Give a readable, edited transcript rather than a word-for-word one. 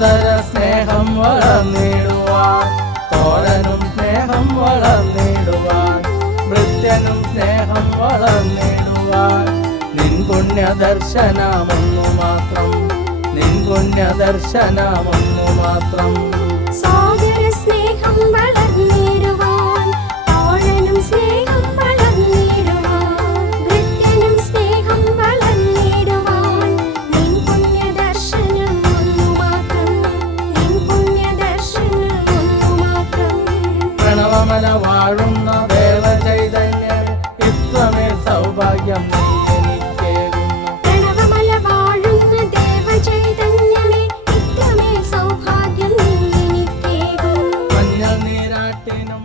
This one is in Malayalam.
സഹോദര സ്നേഹം വളർന്നിടുവാൻ, തോഴനും സ്നേഹം വളർന്നിടുവാൻ, ഭൃത്യനും സ്നേഹം വളർന്നിടുവാൻ, നിൻ പുണ്യദർശനമൊന്നു മാത്രം, നിൻ പുണ്യദർശനമൊന്നു മാത്രം. സഹോദര സ്നേഹം വളർന്നിടുവാൻ, തോഴനും സ്നേഹം വളർന്നിടുവാൻ, ഭൃത്യനും സ്നേഹം വളർന്നിടുവാൻ, നിൻ പുണ്യദർശനമൊന്നു മാത്രം, നിൻ പുണ്യദർശനമൊന്നു മാത്രം. പ്രണവമല വാഴുന്ന ദേവചൈതന്യം ഇത്രമേൽ സൗഭാഗ്യം നീ എനിക്കേകുന്നു. പ്രണവമല വാഴുന്ന ദേവചൈതന്യമേ, ഇത്രമേൽ സൗഭാഗ്യം നീ എനിക്കേകുന്നു. മഞ്ഞൾ നീരാട്ടിനും